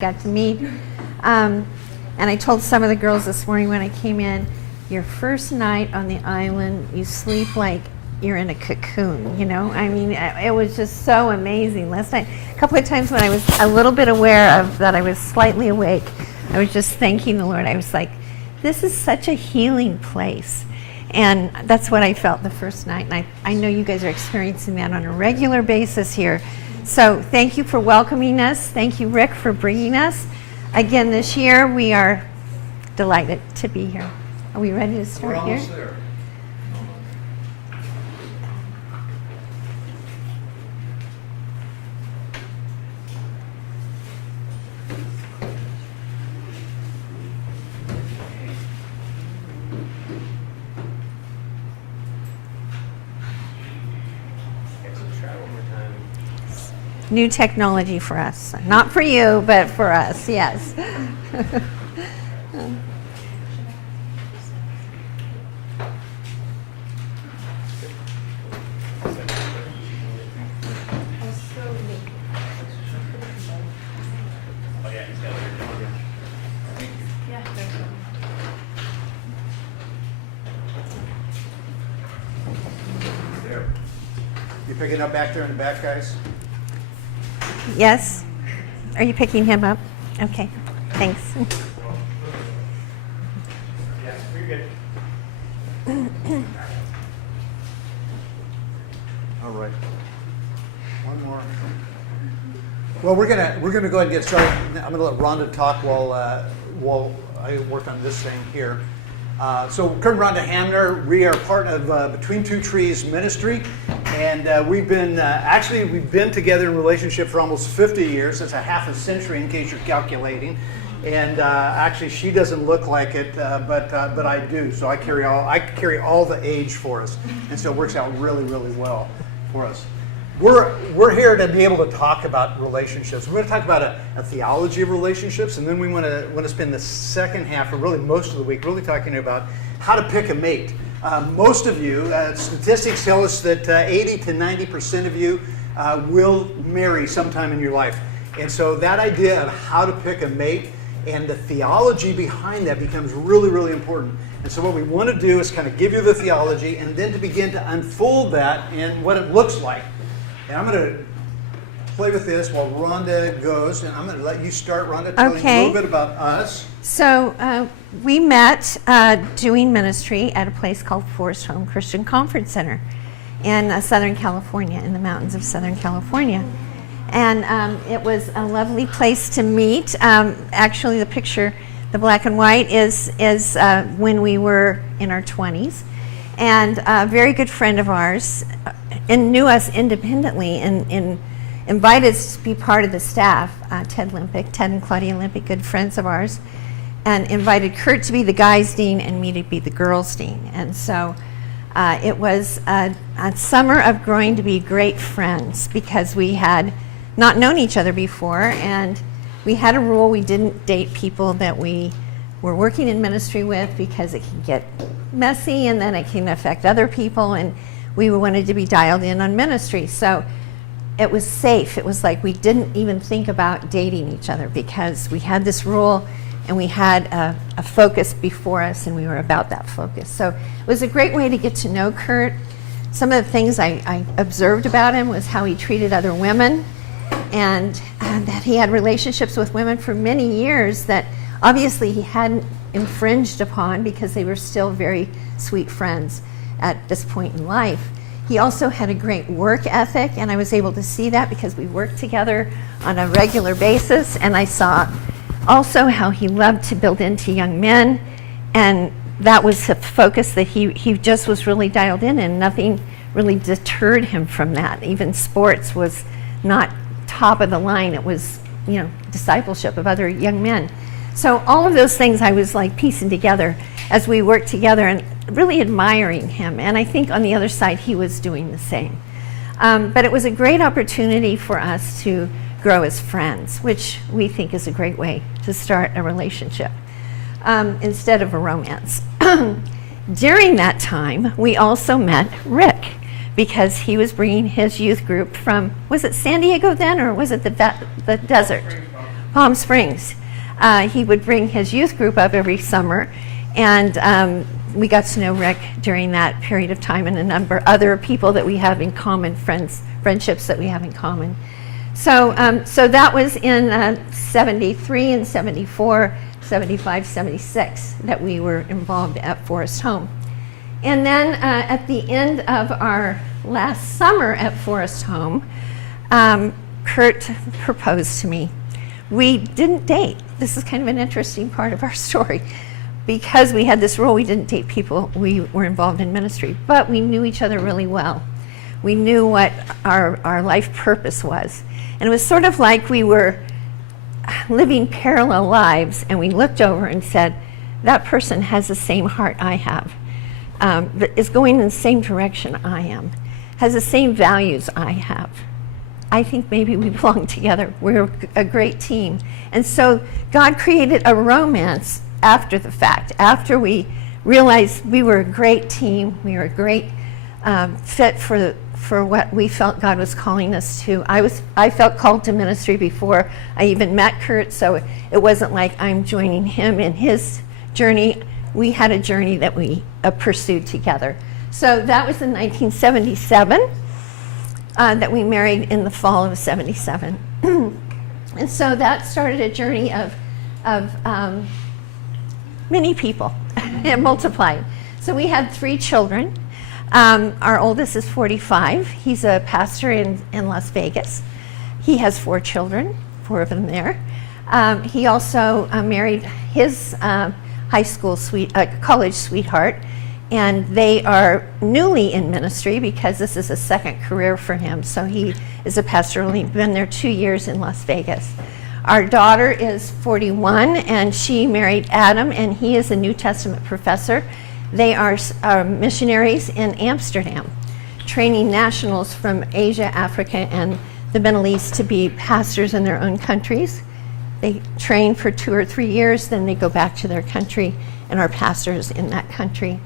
got to meet. And I told some of the girls this morning when I came in, your first night on the island, you sleep like you're in a cocoon, you know? I mean, it was just so amazing. Last night, a couple of times when I was a little bit aware of that I was slightly awake, I was just thanking the Lord. I was like, this is such a healing place. And that's what I felt the first night. And I know you guys are experiencing that on a regular basis here. So thank you for welcoming us. Thank you, Rick, for bringing us. Again, this year, we are delighted to be here. Are we ready to start here? We're almost there. New technology for us. Not for you, but for us, yes. You picking up back there in the back, guys? Yes? Are you picking him up? Okay, thanks. Yes, you're good. All right. One more. Well, we're gonna go ahead and get started. I'm gonna let Rhonda talk while I work on this thing here. So Kurt and Ronda Hamner, we are part of Between Two Trees Ministry, and we've been together in relationship for almost 50 years. That's a half a century in case you're calculating. And actually, she doesn't look like it, but I do. So I carry all the age for us, and so it works out really, really well for us. We're here to be able to talk about relationships. We're going to talk about a theology of relationships, and then we want to spend the second half, or really most of the week, really talking about how to pick a mate. Most of you, statistics tell us that 80 to 90% of you will marry sometime in your life. And so that idea of how to pick a mate and the theology behind that becomes really, really important. And so what we want to do is kind of give you the theology and then to begin to unfold that in what it looks like. And I'm going to play with this while Rhonda goes, and I'm going to let you start, Rhonda, telling a little bit about us. So we met doing ministry at a place called Forest Home Christian Conference Center in Southern California, in the mountains of Southern California. And it was a lovely place to meet. Actually, the picture, the black and white, is when we were in our 20s. And a very good friend of ours and knew us independently and invited us to be part of the staff, Ted and Claudia Limpic, good friends of ours, and invited Kurt to be the guys' dean and me to be the girls' dean. And so it was a summer of growing to be great friends because we had not known each other before, and we had a rule: we didn't date people that we were working in ministry with because it can get messy and then it can affect other people, and we wanted to be dialed in on ministry. So it was safe. It was like we didn't even think about dating each other because we had this rule and we had a focus before us, and we were about that focus. So it was a great way to get to know Kurt. Some of the things I observed about him was how he treated other women, and that he had relationships with women for many years that obviously he hadn't infringed upon because they were still very sweet friends at this point in life. He also had a great work ethic, and I was able to see that because we worked together on a regular basis, and I saw also how he loved to build into young men, and that was a focus that he just was really dialed in, and nothing really deterred him from that. Even sports was not top of the line. It was, discipleship of other young men. So all of those things I was like piecing together as we worked together and really admiring him. And I think on the other side, he was doing the same. But it was a great opportunity for us to grow as friends, which we think is a great way to start a relationship instead of a romance. During that time, we also met Rick, because he was bringing his youth group from, was it San Diego then, or was it the desert? Palm Springs. He would bring his youth group up every summer, and we got to know Rick during that period of time, and a number of other people that we have in common, friendships that we have in common. So that was in 73 and 74, 75, 76 that we were involved at Forest Home. And then at the end of our last summer at Forest Home, Kurt proposed to me. We didn't date. This is kind of an interesting part of our story. Because we had this rule, we didn't date people we were involved in ministry, but we knew each other really well. We knew what our life purpose was. And it was sort of like we were living parallel lives, and we looked over and said, that person has the same heart I have, is going in the same direction I am, has the same values I have. I think maybe we belong together. We're a great team. And so God created a romance after the fact, after we realized we were a great team, we were a great fit for what we felt God was calling us to. I felt called to ministry before I even met Kurt, so it wasn't like I'm joining him in his journey. We had a journey that we pursued together. So that was in 1977 that we married in the fall of 77. And so that started a journey of many people. It multiplied. So we had 3 children. Our oldest is 45. He's a pastor in Las Vegas. He has 4 children, 4 of them there. He also married his college sweetheart, and they are newly in ministry because this is a second career for him. So he is a pastor, only been there 2 years in Las Vegas. Our daughter is 41, and she married Adam, and he is a New Testament professor. They are missionaries in Amsterdam, training nationals from Asia, Africa, and the Middle East to be pastors in their own countries. They train for 2 or 3 years, then they go back to their country and are pastors in that country.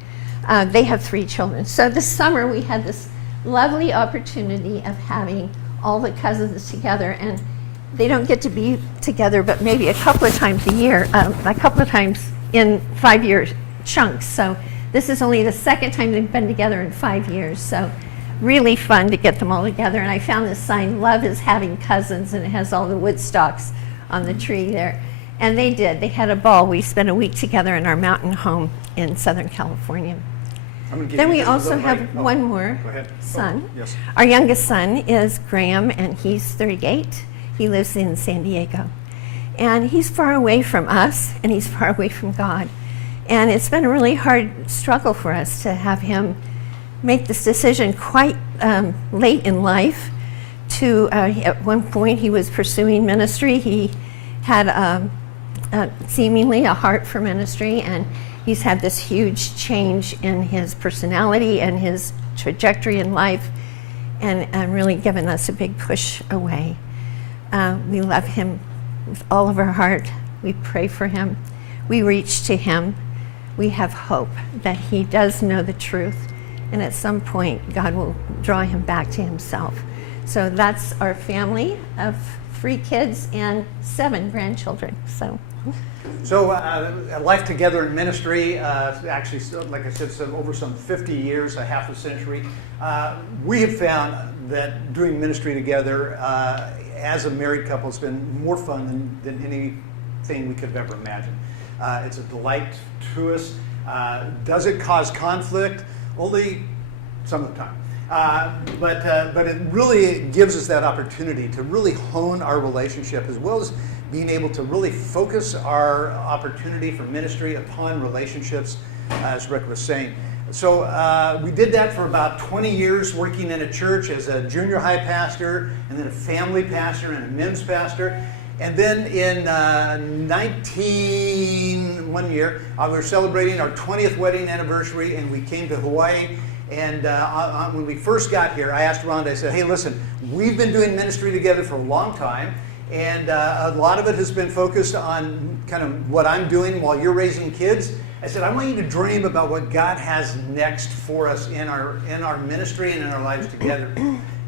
They have 3 children. So this summer we had this lovely opportunity of having all the cousins together, and they don't get to be together but maybe a couple of times a year, a couple of times in 5-year chunks. So this is only the second time they've been together in 5 years. So really fun to get them all together. And I found this sign, "Love is having cousins," and it has all the wood stalks on the tree there. And they did. They had a ball. We spent a week together in our mountain home in Southern California. Then we also have one more son. Yes. Our youngest son is Graham, and he's 38. He lives in San Diego. And he's far away from us, and he's far away from God. And it's been a really hard struggle for us to have him make this decision quite late in life. At one point, he was pursuing ministry. He had seemingly a heart for ministry, and he's had this huge change in his personality and his trajectory in life, and really given us a big push away. We love him with all of our heart. We pray for him. We reach to him. We have hope that he does know the truth, and at some point God will draw him back to himself. So that's our family of 3 kids and 7 grandchildren. So life together in ministry, actually, like I said, over some 50 years, a half a century. We have found that doing ministry together as a married couple has been more fun than anything we could have ever imagined. It's a delight to us. Does it cause conflict? Only some of the time. But it really gives us that opportunity to really hone our relationship, as well as being able to really focus our opportunity for ministry upon relationships, as Rick was saying. So we did that for about 20 years, working in a church as a junior high pastor, and then a family pastor and a men's pastor. And then in one year, we were celebrating our 20th wedding anniversary, and we came to Hawaii. And when we first got here, I asked Ronda, I said, "Hey, listen, we've been doing ministry together for a long time, and a lot of it has been focused on kind of what I'm doing while you're raising kids." I said, "I want you to dream about what God has next for us in our ministry and in our lives together."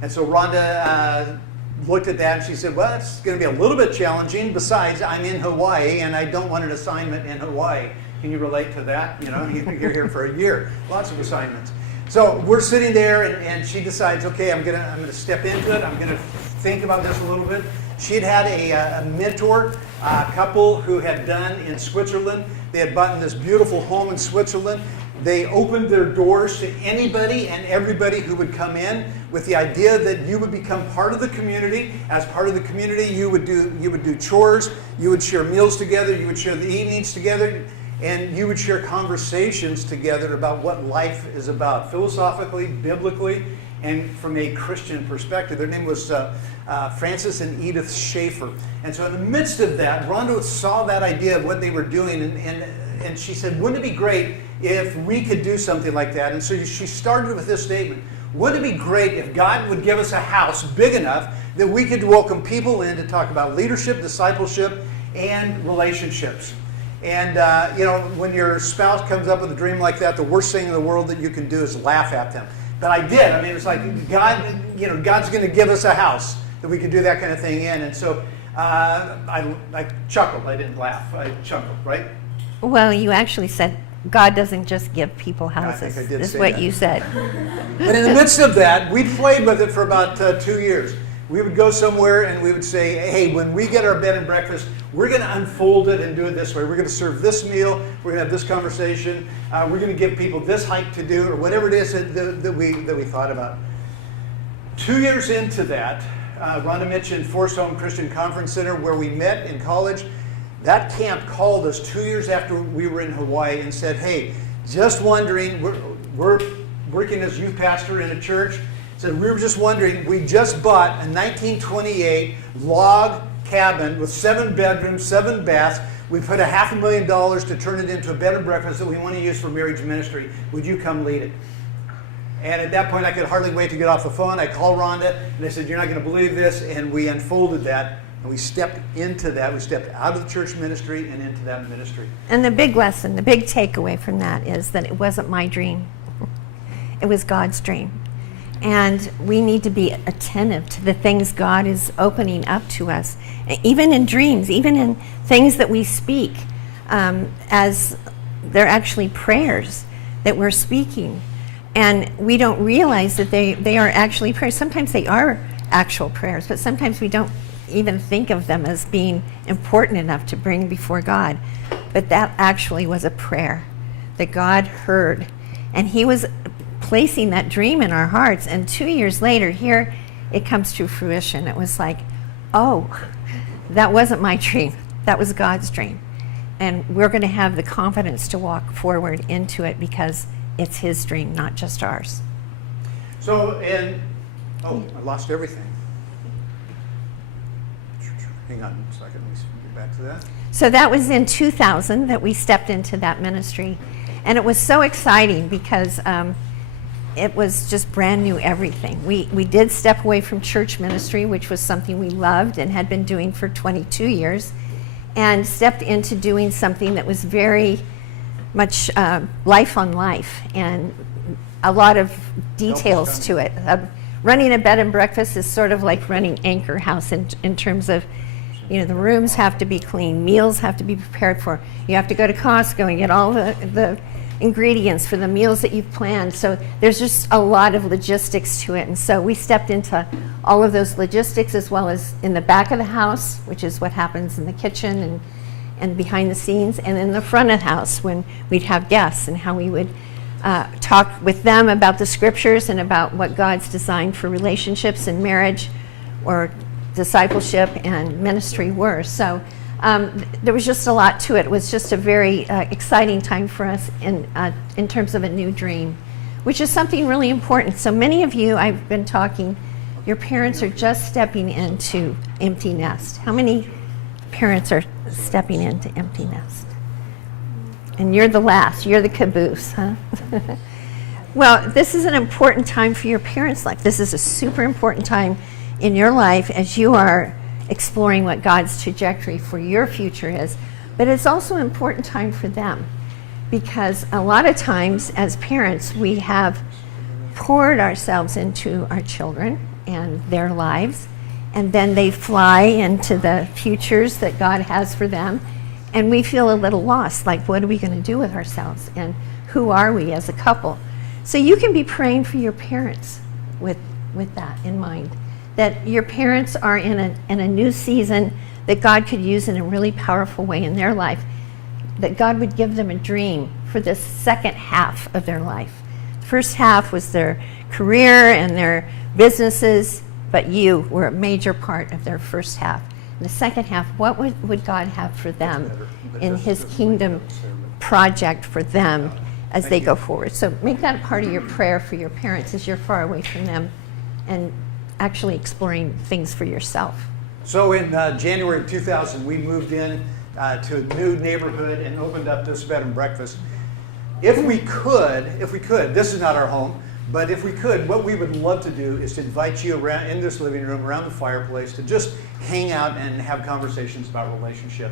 And so Ronda looked at that and she said, well, it's going to be a little bit challenging. Besides, I'm in Hawaii and I don't want an assignment in Hawaii. Can you relate to that? You know, you're here for a year, lots of assignments. So we're sitting there and she decides, okay, I'm gonna step into it. I'm gonna think about this a little bit. She'd had a mentor, a couple who had done in Switzerland. They had bought this beautiful home in Switzerland. They opened their doors to anybody and everybody who would come in with the idea that you would become part of the community. As part of the community, you would do chores, you would share meals together, you would share the evenings together, and you would share conversations together about what life is about, philosophically, biblically, and from a Christian perspective. Their name was Francis and Edith Schaefer. And so in the midst of that, Rhonda saw that idea of what they were doing, and she said, wouldn't it be great if we could do something like that? And so she started with this statement: wouldn't it be great if God would give us a house big enough that we could welcome people in to talk about leadership, discipleship, and relationships? And when your spouse comes up with a dream like that, the worst thing in the world that you can do is laugh at them. But I did. I mean, it's like God's going to give us a house that we could do that kind of thing in. And so I chuckled. I didn't laugh. I chuckled, right? Well, you actually said God doesn't just give people houses. I think I did Is say what that. you said. But in the midst of that, we played with it for about 2 years. We would go somewhere and we would say, hey, when we get our bed and breakfast, we're going to unfold it and do it this way. We're going to serve this meal. We're going to have this conversation. We're going to give people this hike to do, or whatever it is that we thought about. 2 years into that, Rhonda mentioned Forest Home Christian Conference Center, where we met in college. That camp called us 2 years after we were in Hawaii and said, hey, just wondering, we're working as youth pastor in a church. Said, we were just wondering, we just bought a 1928 log cabin with 7 bedrooms, 7 baths. We put $500,000 to turn it into a bed and breakfast that we want to use for marriage ministry. Would you come lead it? And at that point, I could hardly wait to get off the phone. I called Rhonda, and I said, you're not going to believe this. And we unfolded that, and we stepped into that. We stepped out of the church ministry and into that ministry. And the big lesson, the big takeaway from that is that it wasn't my dream. It was God's dream. And we need to be attentive to the things God is opening up to us, even in dreams, even in things that we speak, as they're actually prayers that we're speaking. And we don't realize that they are actually prayers. Sometimes they are actual prayers, but sometimes we don't even think of them as being important enough to bring before God. But that actually was a prayer that God heard. And He was placing that dream in our hearts. And 2 years later, here it comes to fruition. It was like, oh, that wasn't my dream. That was God's dream. And we're going to have the confidence to walk forward into it because it's His dream, not just ours. So, I lost everything. Hang on a second, let me get back to that. So that was in 2000 that we stepped into that ministry. And it was so exciting because it was just brand new everything. We did step away from church ministry, which was something we loved and had been doing for 22 years, and stepped into doing something that was very much life on life and a lot of details to it. Running a bed and breakfast is sort of like running Anchor House in terms of, the rooms have to be clean, meals have to be prepared for. You have to go to Costco and get all the ingredients for the meals that you've planned. So there's just a lot of logistics to it. And so we stepped into all of those logistics, as well as in the back of the house, which is what happens in the kitchen and behind the scenes, and in the front of the house when we'd have guests, and how we would talk with them about the scriptures and about what God's designed for relationships and marriage or discipleship and ministry were. So there was just a lot to it. It was just a very exciting time for us in terms of a new dream, which is something really important. So many of you, I've been talking, your parents are just stepping into empty nest. How many parents are stepping into empty nest? And you're the last, you're the caboose, huh? Well, this is an important time for your parents' life. This is a super important time in your life as you are exploring what God's trajectory for your future is. But it's also an important time for them, because a lot of times as parents we have poured ourselves into our children and their lives, and then they fly into the futures that God has for them, and we feel a little lost, like what are we going to do with ourselves, and who are we as a couple? So you can be praying for your parents with that in mind, that your parents are in a new season that God could use in a really powerful way in their life, that God would give them a dream for this second half of their life. The first half was their career and their businesses, but you were a major part of their first half. In the second half, what would God have for them in his kingdom project for them as they go forward? So make that a part of your prayer for your parents as you're far away from them and actually exploring things for yourself. So in January of 2000, we moved in to a new neighborhood and opened up this bed and breakfast. If we could, this is not our home, but if we could, what we would love to do is to invite you around in this living room, around the fireplace, to just hang out and have conversations about relationship.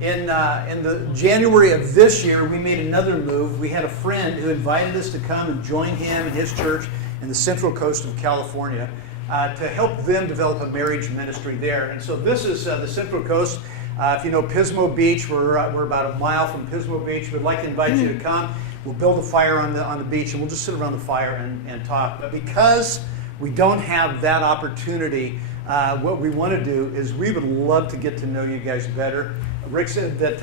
In the January of this year, we made another move. We had a friend who invited us to come and join him and his church in the Central Coast of California to help them develop a marriage ministry there. And so this is the Central Coast. If you know Pismo Beach, we're about a mile from Pismo Beach. We'd like to invite you to come. We'll build a fire on the beach, and we'll just sit around the fire and talk. But because we don't have that opportunity, what we want to do is we would love to get to know you guys better. Rick said that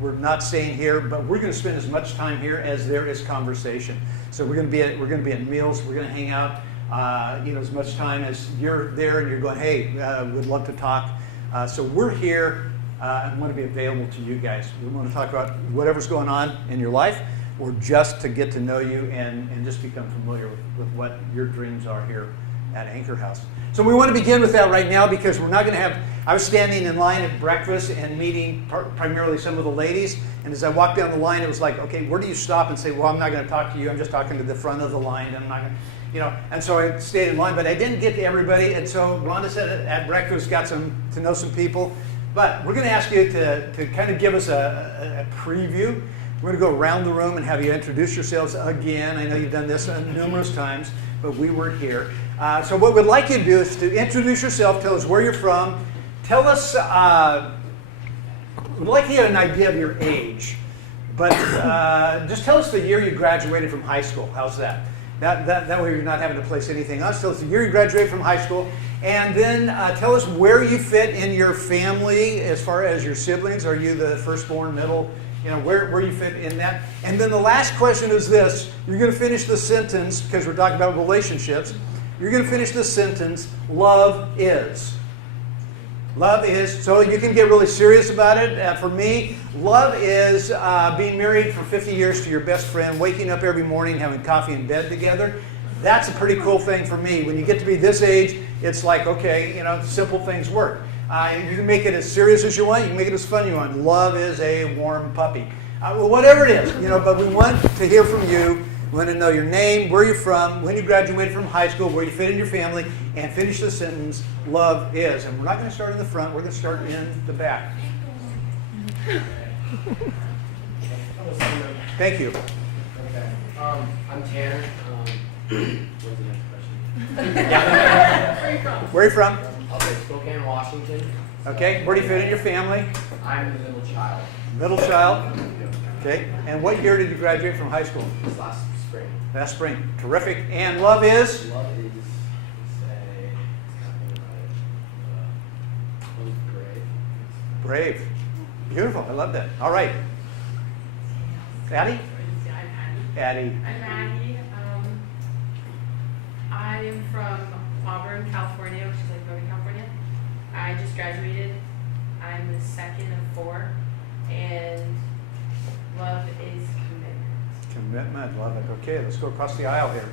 we're not staying here, but we're going to spend as much time here as there is conversation. So we're going to be at meals. We're going to hang out, as much time as you're there and you're going, hey, we'd love to talk. So we're here and want to be available to you guys. We want to talk about whatever's going on in your life, or just to get to know you and just become familiar with what your dreams are here at Anchor House. So we want to begin with that right now, because we're not going to have, I was standing in line at breakfast and meeting primarily some of the ladies, and as I walked down the line, it was like, okay, where do you stop and say, well, I'm not going to talk to you, I'm just talking to the front of the line, I'm not going to, and so I stayed in line, but I didn't get to everybody, and so Rhonda said at breakfast, got to know some people, but we're going to ask you to kind of give us a preview. We're going to go around the room and have you introduce yourselves again. I know you've done this numerous times, but we weren't here. So what we'd like you to do is to introduce yourself, tell us where you're from, tell us, we'd like to get an idea of your age, but just tell us the year you graduated from high school. How's that? That way you're not having to place anything else. Tell us the year you graduated from high school, and then tell us where you fit in your family as far as your siblings. Are you the firstborn, middle? Where you fit in that. And then the last question is this. You're going to finish the sentence, because we're talking about relationships. You're going to finish the sentence, love is. Love is, so you can get really serious about it. For me, love is being married for 50 years to your best friend, waking up every morning, having coffee in bed together. That's a pretty cool thing for me. When you get to be this age, it's like, okay, simple things work. You can make it as serious as you want. You can make it as fun as you want. Love is a warm puppy. Well, whatever it is, but we want to hear from you. We want to know your name, where you're from, when you graduated from high school, where you fit in your family, and finish the sentence, love is. And we're not going to start in the front. We're going to start in the back. Thank you. Okay. I'm Tanner. What's the next question? Yeah. Where are you from? Where are you from? Okay, Spokane, Washington. Okay. Where do you fit in your family? I'm the middle child. Middle child. Okay. And what year did you graduate from high school? This last spring. Last spring. Terrific. And love is? Love is, Brave. Beautiful. I love that. All right. Addie? I'm Addie. Maggie. I am from Auburn, California, which is like Northern California. I just graduated. I'm the second of 4, and love is commitment. Commitment. Love it. Okay, let's go across the aisle here.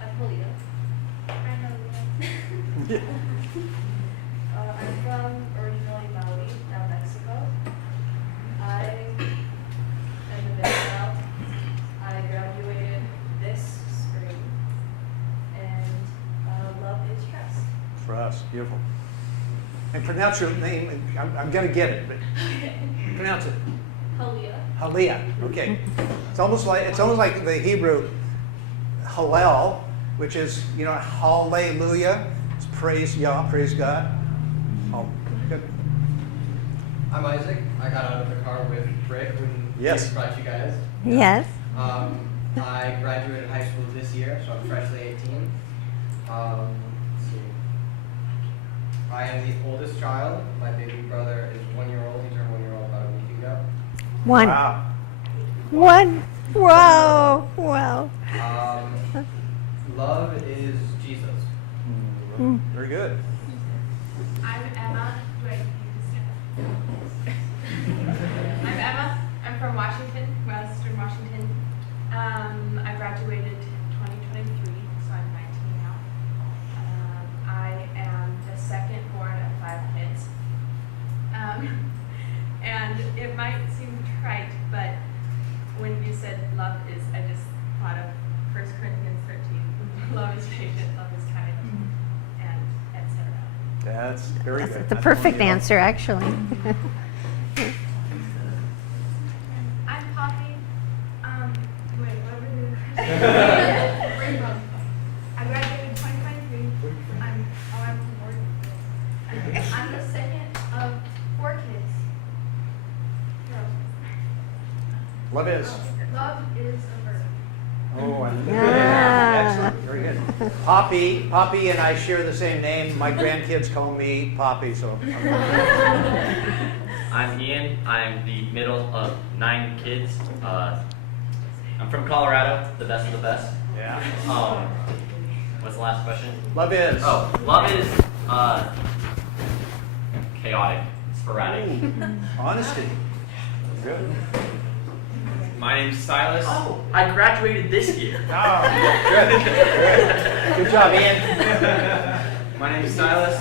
I'm Polito. I know you. I'm from originally Maui, now Mexico. I am a middle. I graduated this spring, and love is trust. Trust. Beautiful. And pronounce your name. I'm going to get it, but pronounce it. Halia. Halia. Okay. It's almost like the Hebrew Hallel, which is, hallelujah. It's praise Yah, praise God. Oh, good. I'm Isaac. I got out of the car with Rick when Yes. he brought you guys. Yes. I graduated high school this year, so I'm freshly 18. Let's see. I am the oldest child. My baby brother is 1 year old. He turned 1 year old about a week ago. One. Wow. One. Whoa. Wow. Love is Jesus. Very good. I'm Emma. I'm Emma. I'm from Washington, Western Washington. I graduated 2023, so I'm 19 now. I am the second born of 5 kids. And it might seem trite, but when you said love is, I just thought of 1 Corinthians 13. Love is patient, love is kind, and etc. That's very That's good. the That's perfect wonderful. answer, actually. I'm Poppy. Wait, what were the questions? Rainbow. I graduated 2023. I'm the second of 4 kids. Love is. Love is a verb. Oh, I Yeah. excellent. Very good. Poppy and I share the same name. My grandkids call me Poppy, so. I'm Ian. I'm the middle of 9 kids. I'm from Colorado, the best of the best. Yeah. What's the last question? Love is. Oh, love is chaotic, sporadic. Ooh, honesty. Good. My name's Silas. Oh, I graduated this year. Oh, good. Good. Good job, Ian. My name is Silas.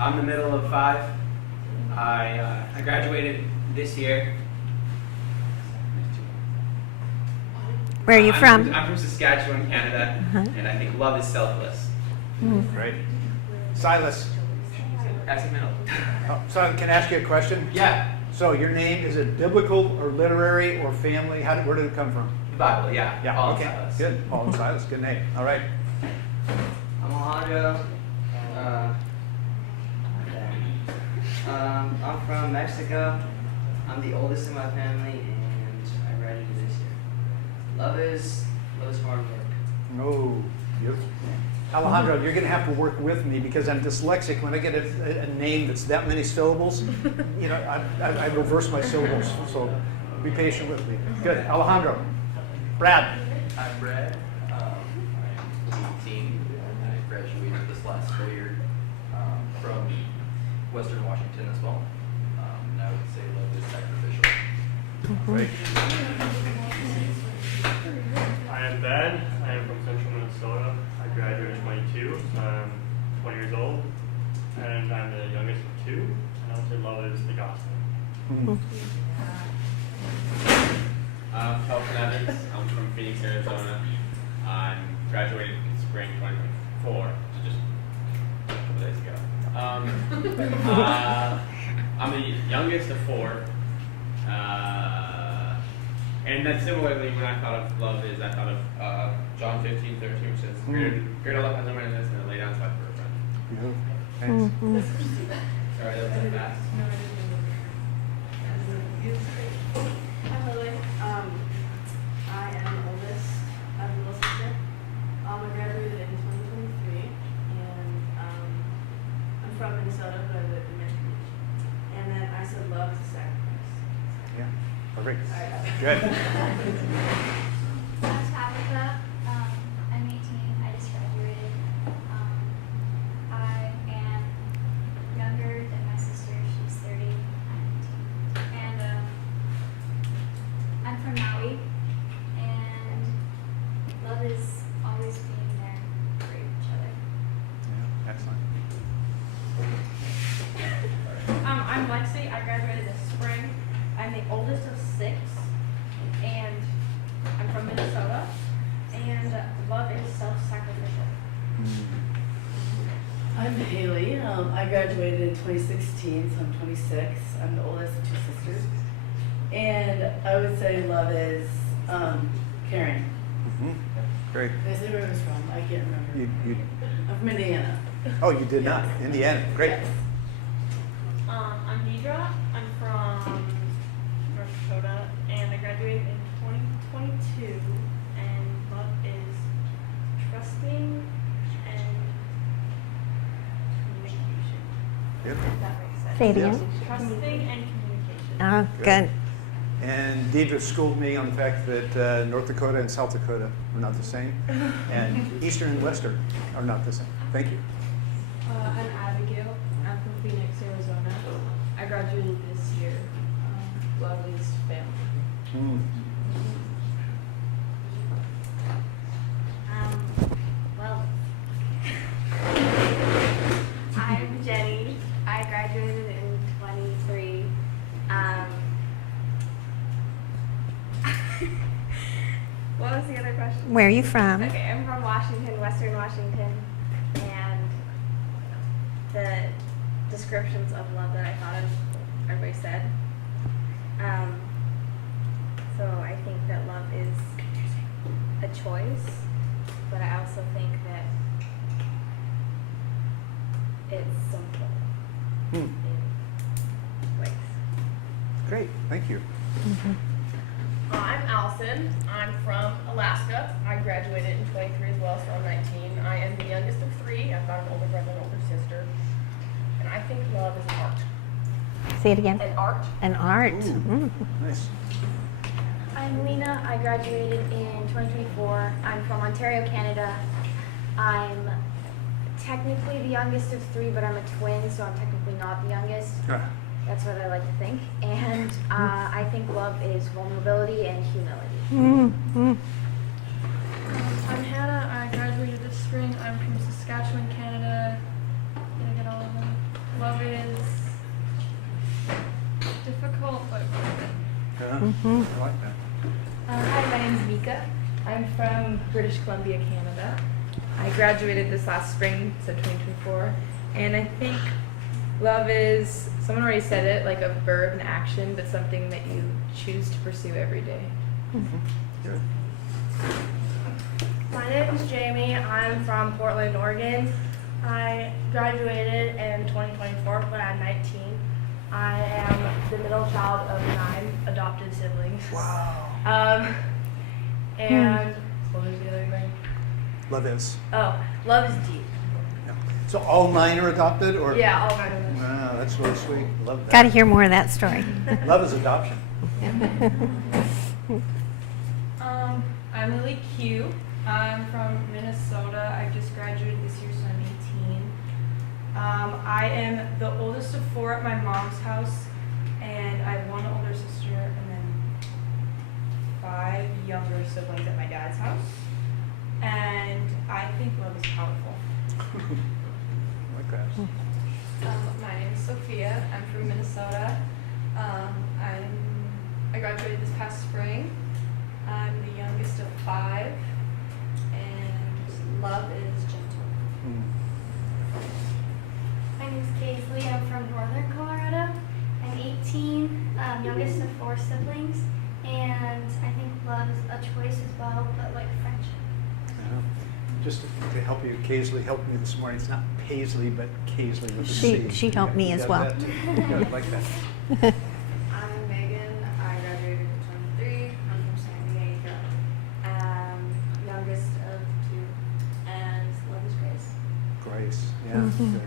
I'm the middle of 5. I graduated this year. Where are you from? I'm from Saskatchewan, Canada, and I think love is selfless. Great. Silas. That's the middle. Oh, so can I ask you a question? Yeah, So your name, is it biblical or literary or family? Where did it come from? the Bible, yeah. Yeah, Paul and okay. Silas. Good. Paul and Silas. Good name. All right. I'm Alejandro. I'm from Mexico. I'm the oldest in my family, and I graduated this year. Love is hard work. Oh, beautiful. Alejandro, you're going to have to work with me because I'm dyslexic. When I get a name that's that many syllables, I reverse my syllables. So be patient with me. Good. Alejandro. Brad. I'm Brad. I'm 18. I graduated this last school year from Western Washington as well. And I would say love is sacrificial. Great. I am Ben. I am from Central Minnesota. I graduated 22, so I'm 20 years old. And I'm the youngest of 2. And I would say love is the gospel. I'm Kelvin Evans. I'm from Phoenix, Arizona. I'm graduated in spring 2024, so just a couple days ago. I'm the youngest of 4. And then similarly, when I thought of love is, I thought of John 15:13, which says, "Greater love has no man than this, and to lay down his life for a friend." Thanks. Sorry, that was so fast. Hi Lily. I am the oldest. I'm the little sister. I graduated in 2023, and I'm from Minnesota, but I live in Marridge. And then I said love is a sacrifice. Yeah. Perfect. Good. I'm Tabitha. I'm 18. I just graduated. I am younger than my sister. She's 30. I'm 18. And I'm from Maui. And love is always being there for each other. Yeah. Excellent. I'm Lexi. I graduated this spring. I'm the oldest of 6, and I'm from Minnesota. And love is self-sacrificial. I'm Haley. I graduated in 2016, so I'm 26. I'm the oldest of 2 sisters. And I would say love is caring. Great. I say where I was from. I can't remember. You, I'm from Indiana. oh, you did not. Indiana. Great. Yes. I'm Deidre. I'm from North Dakota, and I graduated in 2022. And love is trusting and communication. Good. If that makes sense. Say it Yeah. again. Trusting and communication. Oh, good. And Deidre schooled me on the fact that North Dakota and South Dakota are not the same, and Eastern and Western are not the same. Thank you. I'm Abigail. I'm from Phoenix, Arizona. I graduated this year. Love is family. Well, I'm Jenny. I graduated in 23. What was the other question? Where are you from? Okay, I'm from Washington, Western Washington, and the descriptions of love that I thought of, everybody said. So I think that love is a choice, but I also think that it's simple in ways. Great. Thank you. I'm Allison. I'm from Alaska. I graduated in 23 as well, so I'm 19. I am the youngest of 3. I've got an older brother and older sister. And I think love is an art. Say it again. An art. An art. Ooh, nice. I'm Lena. I graduated in 2024. I'm from Ontario, Canada. I'm technically the youngest of 3, but I'm a twin, so I'm technically not the youngest. Ah, That's what I like to think. And I think love is vulnerability and humility. I'm Hannah. I graduated this spring. I'm from Saskatchewan, Canada. Did I get all of them? Love is difficult, but worth it. I like that. Hi, my name's Mika. I'm from British Columbia, Canada. I graduated this last spring, so 2024. And I think love is, someone already said it, like a verb in action, but something that you choose to pursue every day. Good. My name is Jamie. I'm from Portland, Oregon. I graduated in 2024, but I'm 19. I am the middle child of 9 adopted siblings. Wow. And what was the other thing? Love is. Oh, love is deep. Yeah. So all 9 are adopted, or? Yeah, all 9 of them. Wow, that's really sweet. Love that. Got to hear more of that story. Love is adoption. I'm Lily Q. I'm from Minnesota. I just graduated this year, so I'm 18. I am the oldest of 4 at my mom's house, and I have 1 older sister and then 5 younger siblings at my dad's house. And I think love is powerful. Like that. My name is Sophia. I'm from Minnesota. I graduated this past spring. I'm the youngest of 5, and love is gentle. My name is Kaisley. I'm from Northern Colorado. I'm 18, youngest of 4 siblings, and I think love is a choice as well, but like friendship. Just to help you, Kaisley helped me this morning. It's not Paisley, but Kaisley with a C. She helped me You as got well. that too? Yeah, I like that. I'm Megan. I graduated in 23. I'm from San Diego. Youngest of 2, and love is grace. Grace, yeah. Good.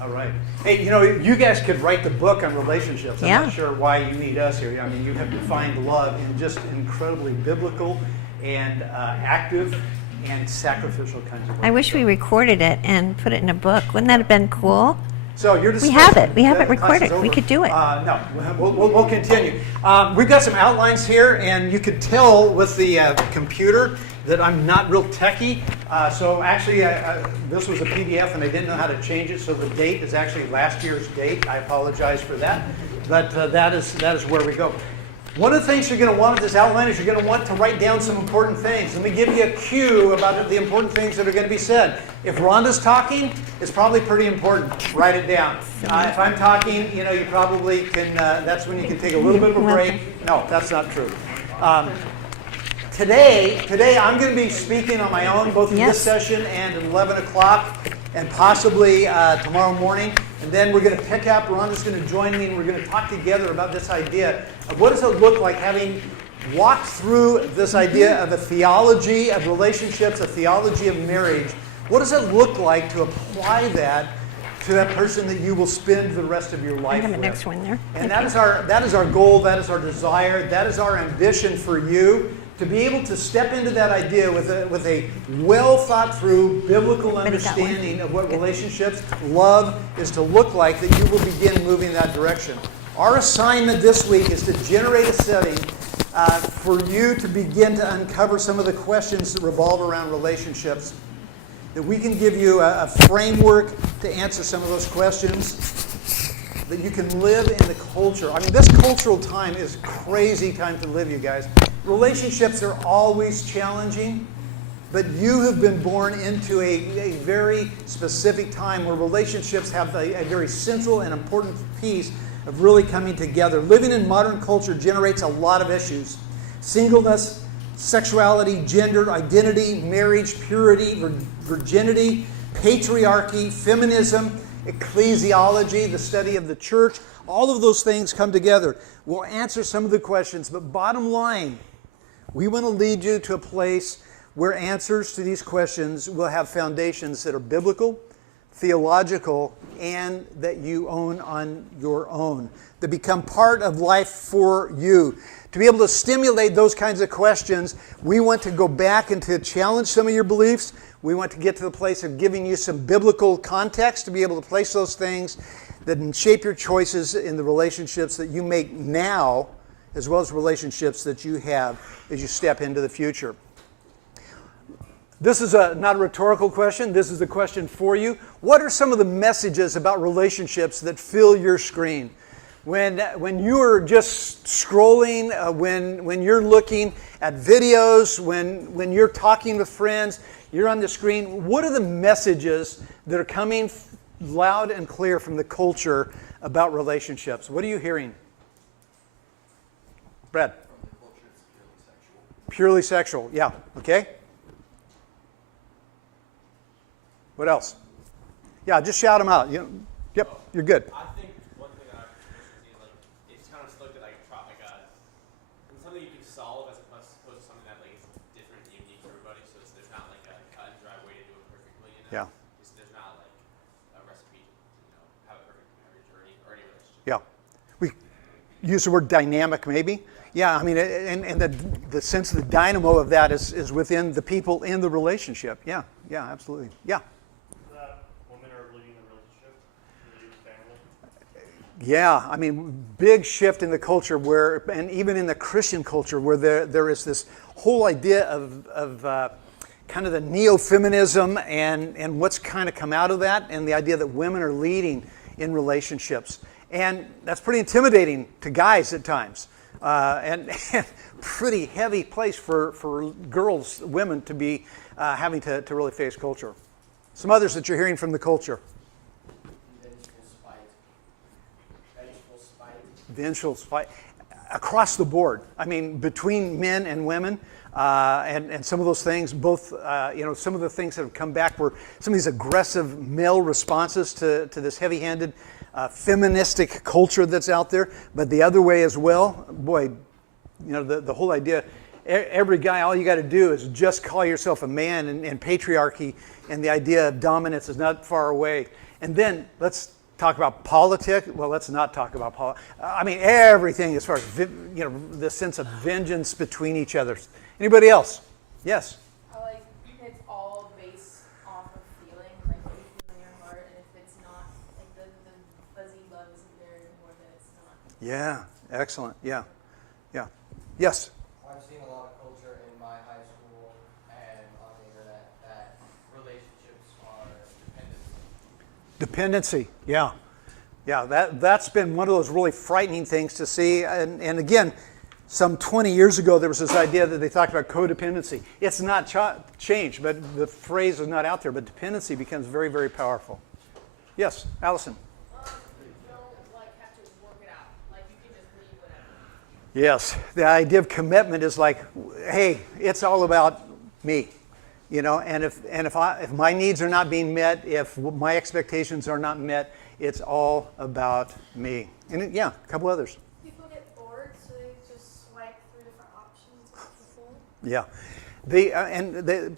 All right. Hey, you guys could write the book on relationships. I'm Yeah. not sure why you need us here. I mean, you have defined love in just incredibly biblical and active and sacrificial kinds of ways. I wish we recorded it and put it in a book. Wouldn't that have been cool? So you're We have it. We have the it recorded. class is We over. could do it. No, we'll continue. We've got some outlines here, and you could tell with the computer that I'm not real techie. So actually, this was a PDF, and I didn't know how to change it. So the date is actually last year's date. I apologize for that, but that is where we go. One of the things you're going to want with this outline is you're going to want to write down some important things. Let me give you a cue about the important things that are going to be said. If Rhonda's talking, it's probably pretty important. Write it down. If I'm talking, you probably can, that's when you can take a little bit of a break. No, that's not true. Today I'm going to be speaking on my own, both in this Yes. session and at 11 o'clock, and possibly tomorrow morning. And then we're going to pick up. Ronda's going to join me, and we're going to talk together about this idea of what does it look like having walked through this idea of a theology of relationships, a theology of marriage. What does it look like to apply that to that person that you will spend the rest of your life I have with? a next one there. And that is our goal, that is our desire, that is our ambition for you, to be able to step into that idea with a well thought through biblical understanding of what relationships, love is to look like, that you will begin moving in that direction. Our assignment this week is to generate a setting for you to begin to uncover some of the questions that revolve around relationships, that we can give you a framework to answer some of those questions, that you can live in the culture. I mean, this cultural time is a crazy time to live, you guys. Relationships are always challenging, but you have been born into a very specific time where relationships have a very central and important piece of really coming together. Living in modern culture generates a lot of issues. Singleness, sexuality, gender, identity, marriage, purity, virginity, patriarchy, feminism, ecclesiology, the study of the church. All of those things come together. We'll answer some of the questions, but bottom line, we want to lead you to a place where answers to these questions will have foundations that are biblical, theological, and that you own on your own, that become part of life for you. To be able to stimulate those kinds of questions, we want to go back and to challenge some of your beliefs. We want to get to the place of giving you some biblical context to be able to place those things that shape your choices in the relationships that you make now, as well as relationships that you have as you step into the future. This is not a rhetorical question. This is a question for you. What are some of the messages about relationships that fill your screen? When you are just scrolling, when you're looking at videos, when you're talking with friends, you're on the screen, what are the messages that are coming loud and clear from the culture about relationships? What are you hearing? Brad? From the culture, it's Purely sexual, yeah. Okay. What else? Yeah, just shout them out. Yep, you're good. I think one thing that I've noticed is like it's kind of looked at like something you can solve as opposed to something that like is different and unique for everybody. So there's not like a cut and dry way to do it perfectly. Yeah. There's not like a recipe to have a perfect marriage or any relationship. Yeah. We use the word dynamic maybe. Yeah, I mean, and the sense of the dynamo of that is within the people in the relationship. Yeah, absolutely. Yeah. That women are leading the relationship, leading the family. Yeah, I mean, big shift in the culture where, and even in the Christian culture, where there is this whole idea of kind of the neo-feminism and what's kind of come out of that, and the idea that women are leading in relationships. And that's pretty intimidating to guys at times. And pretty heavy place for girls, women, to be having to really face culture. Some others that you're hearing from the culture. Vengeful spite. Across the board. I mean, between men and women, and some of those things, both, some of the things that have come back were some of these aggressive male responses to this heavy-handed feministic culture that's out there, but the other way as well. Boy, the whole idea, every guy, all you got to do is just call yourself a man, and patriarchy and the idea of dominance is not far away. And then let's talk about politics. Well, let's not talk about politics. I mean, everything as far as the sense of vengeance between each other. Anybody else? Yes. Like it's all based off of feeling, like what you feel in your heart, and if it's not, like the fuzzy love isn't there anymore, then it's not. Yeah, excellent. Yeah. Yes. I've seen a lot of culture in my high school and on the internet that relationships are dependency. Dependency, yeah. That's been one of those really frightening things to see. And again, some 20 years ago, there was this idea that they talked about codependency. It's not changed, but the phrase is not out there. But dependency becomes very, very powerful. Yes, Allison. You don't like have to work it out. Like you can just leave whatever. Yes, the idea of commitment is like, hey, it's all about me, And if my needs are not being met, if my expectations are not met, it's all about me. And a couple others. People get bored, so they just swipe through different options. Yeah.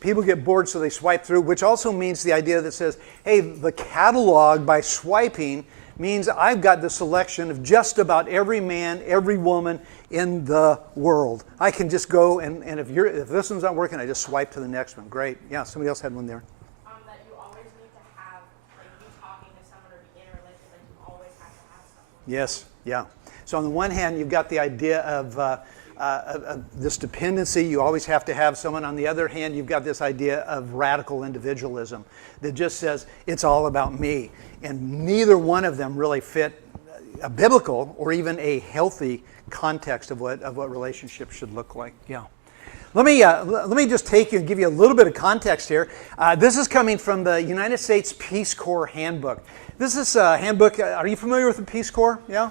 People get bored, so they swipe through, which also means the idea that says, hey, the catalog by swiping means I've got the selection of just about every man, every woman in the world. I can just go and if this one's not working, I just swipe to the next one. Great. Yeah, somebody else had one there. That you always need to have, like you talking to someone or being in a relationship, like you always have to have someone. Yes, yeah. So on the one hand, you've got the idea of this dependency. You always have to have someone. On the other hand, you've got this idea of radical individualism that just says it's all about me. And neither one of them really fit a biblical or even a healthy context of what relationships should look like. Yeah. Let me just take you and give you a little bit of context here. This is coming from the United States Peace Corps Handbook. This is a handbook. Are you familiar with the Peace Corps? Yeah.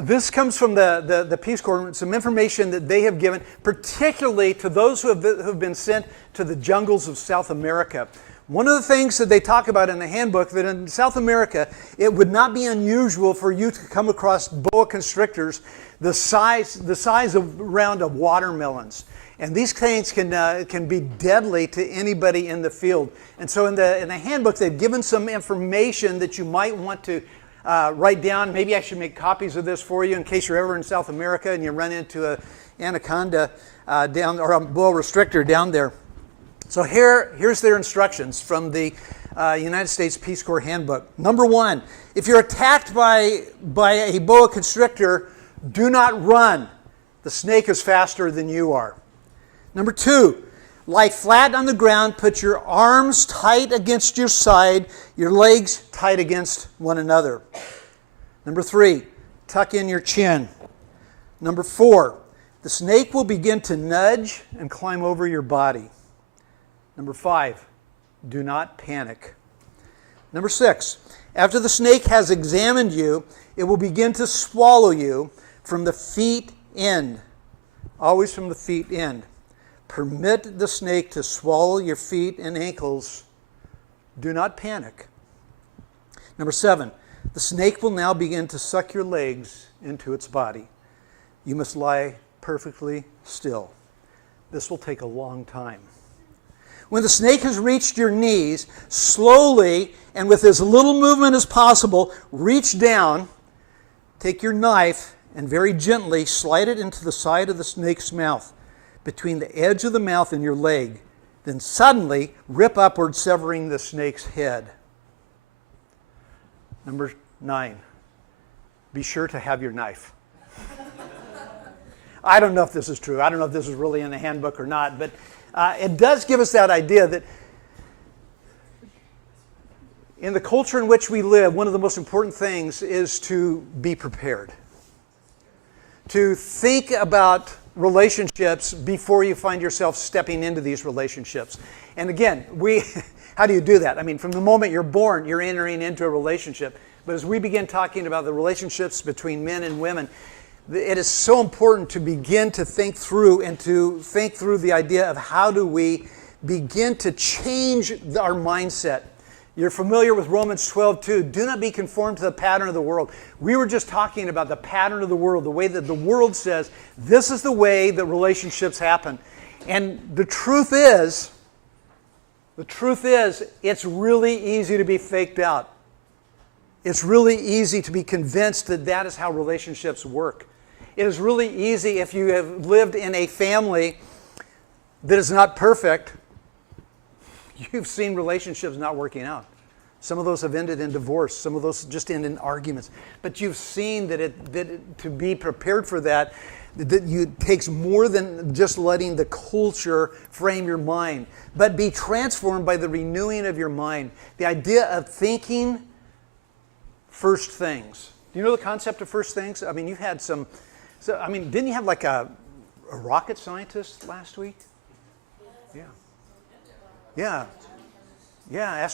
This comes from the Peace Corps, some information that they have given, particularly to those who have been sent to the jungles of South America. One of the things that they talk about in the handbook, that in South America, it would not be unusual for you to come across boa constrictors the size of around of watermelons. And these things can be deadly to anybody in the field. And so in the handbook, they've given some information that you might want to write down. Maybe I should make copies of this for you in case you're ever in South America and you run into an anaconda or a boa restrictor down there. So here's their instructions from the United States Peace Corps Handbook. Number 1, if you're attacked by a boa constrictor, do not run. The snake is faster than you are. Number 2, lie flat on the ground, put your arms tight against your side, your legs tight against one another. Number 3, tuck in your chin. Number 4, the snake will begin to nudge and climb over your body. Number 5, do not panic. Number 6, after the snake has examined you, it will begin to swallow you from the feet end. Always from the feet end. Permit the snake to swallow your feet and ankles. Do not panic. Number 7, the snake will now begin to suck your legs into its body. You must lie perfectly still. This will take a long time. When the snake has reached your knees, slowly and with as little movement as possible, reach down, take your knife, and very gently slide it into the side of the snake's mouth, between the edge of the mouth and your leg. Then suddenly rip upward, severing the snake's head. Number 9, be sure to have your knife. I don't know if this is true. I don't know if this is really in the handbook or not, but it does give us that idea that in the culture in which we live, one of the most important things is to be prepared. To think about relationships before you find yourself stepping into these relationships. And again, how do you do that? I mean, from the moment you're born, you're entering into a relationship. But as we begin talking about the relationships between men and women, it is so important to begin to think through and to think through the idea of how do we begin to change our mindset. You're familiar with Romans 12:2. Do not be conformed to the pattern of the world. We were just talking about the pattern of the world, the way that the world says this is the way that relationships happen. And the truth is, it's really easy to be faked out. It's really easy to be convinced that that is how relationships work. It is really easy if you have lived in a family that is not perfect. You've seen relationships not working out. Some of those have ended in divorce. Some of those just end in arguments. But you've seen that to be prepared for that, it takes more than just letting the culture frame your mind, but be transformed by the renewing of your mind. The idea of thinking first things. Do you know the concept of first things? I mean, you've had some. So, I mean, didn't you have like a rocket scientist last week? Yeah. Yeah. Yeah,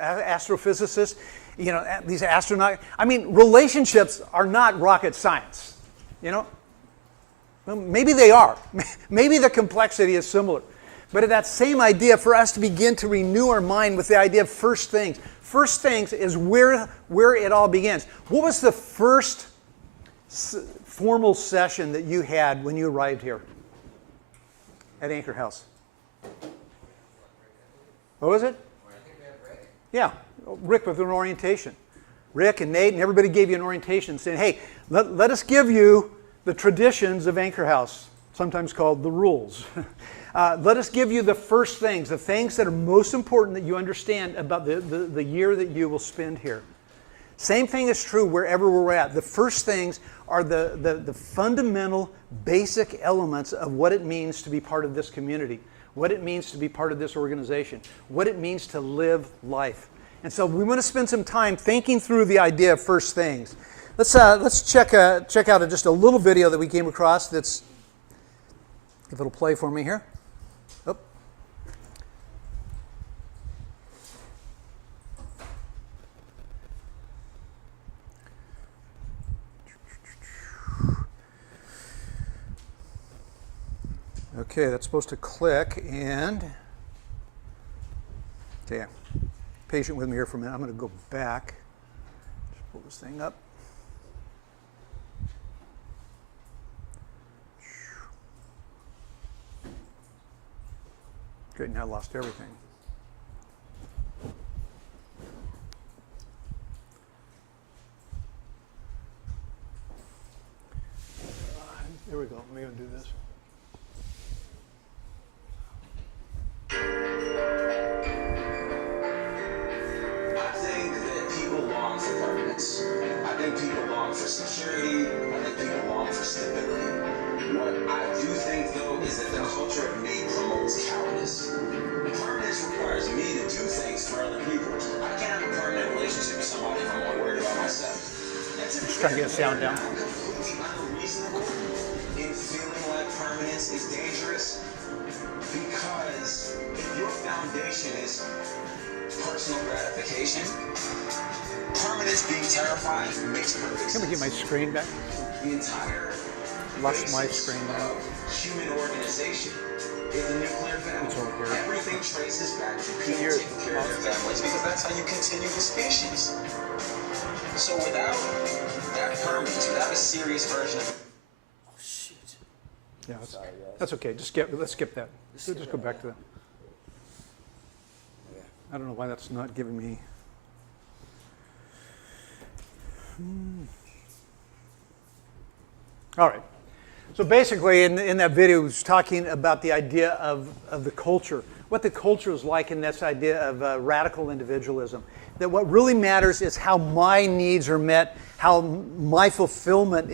astrophysicists, these astronauts. I mean, relationships are not rocket science. You know? Well, maybe they are. Maybe the complexity is similar. But that same idea for us to begin to renew our mind with the idea of first things. First things is where it all begins. What was the first formal session that you had when you arrived here at Anchor House? What was it? Yeah, Rick with an orientation. Rick and Nate and everybody gave you an orientation saying, hey, let us give you the traditions of Anchor House, sometimes called the rules. Let us give you the first things, the things that are most important that you understand about the year that you will spend here. Same thing is true wherever we're at. The first things are the fundamental, basic elements of what it means to be part of this community, what it means to be part of this organization, what it means to live life. And so we want to spend some time thinking through the idea of first things. Let's check out just a little video that we came across that's, if it'll play for me here. Oh. Okay, that's supposed to click and, okay, patient with me here for a minute. I'm going to go back. Just pull this thing up. Great, now I lost everything. There we go. We're going to do this. I think that people long for permanence. I think people long for security. I think people long for stability. What I do think, though, is that the culture of me promotes cowardice. Permanence requires me to do things for other people. I can't have a permanent relationship with somebody if I'm only worried about myself. Just trying to get the sound down. Completely unreasonable in feeling like permanence is dangerous, because if your foundation is personal gratification, permanence being terrifying makes perfect sense. Can we get my screen back? The entire Lost my screen now. human organization is the nuclear family. It's over here. Everything traces back to people taking care of their families, because that's how you continue the species. So without that permanence, without a serious version of Yeah, that's okay. Let's skip that. Just go back to that. I don't know why that's not giving me. All right. So basically, in that video, it was talking about the idea of the culture, what the culture is like in this idea of radical individualism. That what really matters is how my needs are met, how my fulfillment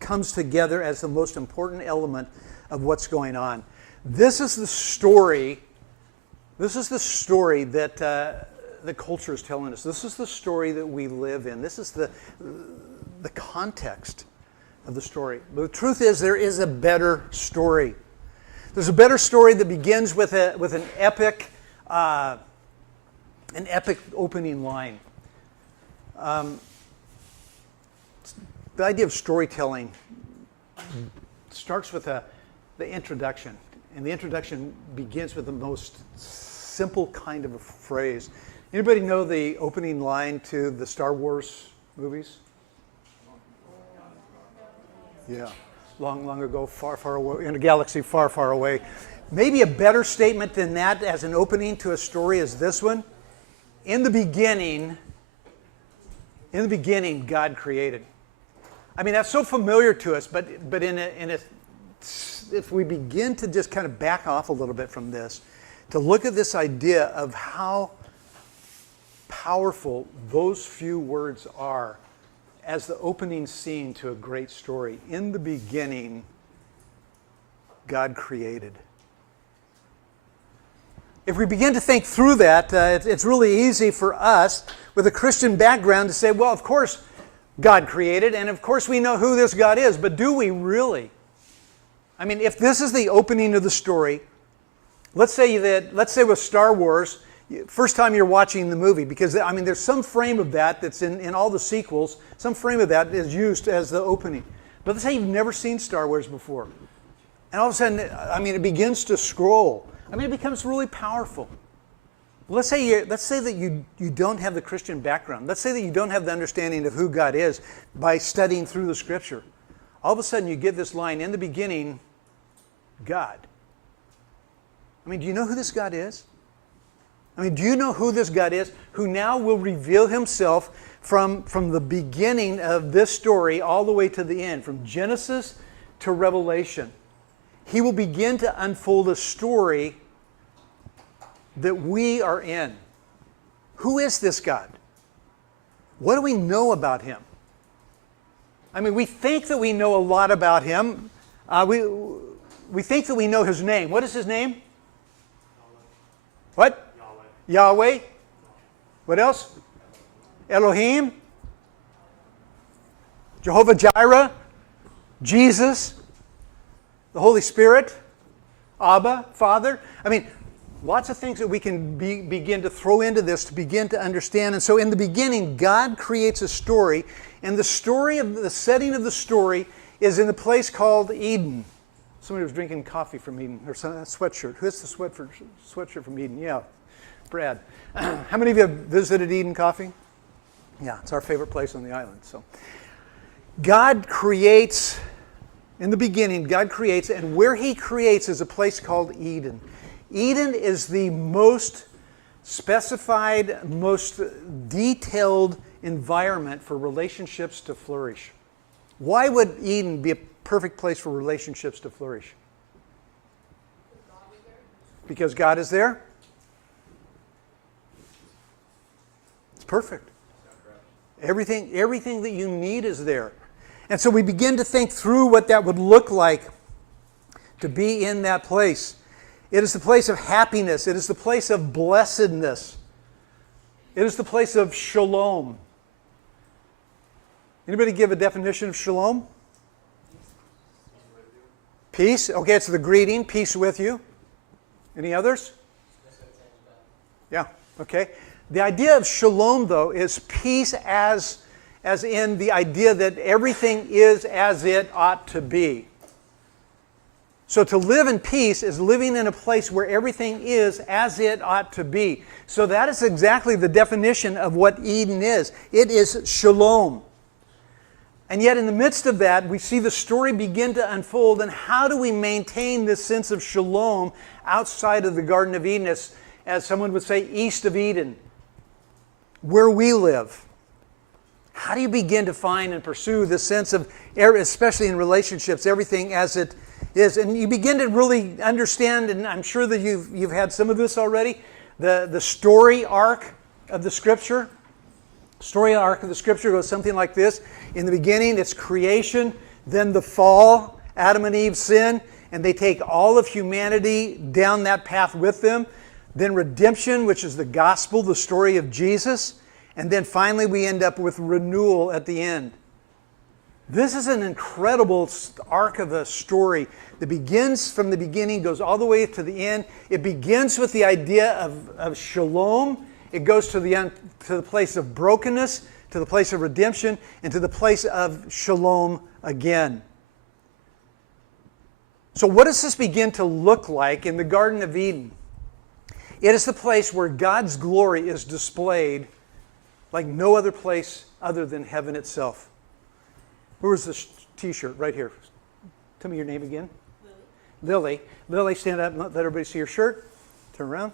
comes together as the most important element of what's going on. This is the story. This is the story that the culture is telling us. This is the story that we live in. This is the context of the story. But the truth is, there is a better story. There's a better story that begins with an epic opening line. The idea of storytelling starts with the introduction, and the introduction begins with the most simple kind of a phrase. Anybody know the opening line to the Star Wars movies? Yeah, long, long ago, far, far away, in a galaxy far, far away. Maybe a better statement than that as an opening to a story is this one. In the beginning, God created. I mean, that's so familiar to us, but if we begin to just kind of back off a little bit from this, to look at this idea of how powerful those few words are as the opening scene to a great story. In the beginning, God created. If we begin to think through that, it's really easy for us with a Christian background to say, well, of course God created, and of course we know who this God is, but do we really? I mean, if this is the opening of the story, let's say with Star Wars, first time you're watching the movie, because I mean, there's some frame of that that's in all the sequels, some frame of that is used as the opening. But let's say you've never seen Star Wars before. And all of a sudden, it begins to scroll. It becomes really powerful. Let's say that you don't have the Christian background. Let's say that you don't have the understanding of who God is by studying through the Scripture. All of a sudden you get this line, in the beginning, God. Do you know who this God is? Do you know who this God is, who now will reveal himself from the beginning of this story all the way to the end, from Genesis to Revelation? He will begin to unfold a story that we are in. Who is this God? What do we know about him? We think that we know a lot about him. We think that we know his name. What is his name? What? Yahweh. What else? Elohim. Jehovah Jireh. Jesus. The Holy Spirit. Abba, Father. Lots of things that we can begin to throw into this to begin to understand. And so in the beginning, God creates a story. And the setting of the story is in a place called Eden. Somebody was drinking coffee from Eden, or a sweatshirt. Who has the sweatshirt from Eden? Yeah, Brad. How many of you have visited Eden Coffee? Yeah, it's our favorite place on the island. So, God creates, in the beginning, God creates, and where he creates is a place called Eden. Eden is the most specified, most detailed environment for relationships to flourish. Why would Eden be a perfect place for relationships to flourish? Because God is there? It's perfect. Everything that you need is there. And so we begin to think through what that would look like to be in that place. It is the place of happiness. It is the place of blessedness. It is the place of shalom. Anybody give a definition of shalom? Peace. Okay, it's the greeting. Peace with you. Any others? Yeah, okay. The idea of shalom, though, is peace as in the idea that everything is as it ought to be. So to live in peace is living in a place where everything is as it ought to be. So that is exactly the definition of what Eden is. It is shalom. And yet in the midst of that, we see the story begin to unfold. And how do we maintain this sense of shalom outside of the Garden of Eden, as someone would say, east of Eden, where we live? How do you begin to find and pursue this sense of, especially in relationships, everything as it is? And you begin to really understand, and I'm sure that you've had some of this already, the story arc of the Scripture. Story arc of the Scripture goes something like this. In the beginning, it's creation, then the fall, Adam and Eve sin, and they take all of humanity down that path with them. Then redemption, which is the gospel, the story of Jesus. And then finally we end up with renewal at the end. This is an incredible arc of a story that begins from the beginning, goes all the way to the end. It begins with the idea of shalom. It goes to the place of brokenness, to the place of redemption, and to the place of shalom again. So what does this begin to look like in the Garden of Eden? It is the place where God's glory is displayed like no other place other than heaven itself. Where's this t-shirt? Right here. Tell me your name again. Lily. Lily, stand up and let everybody see your shirt. Turn around.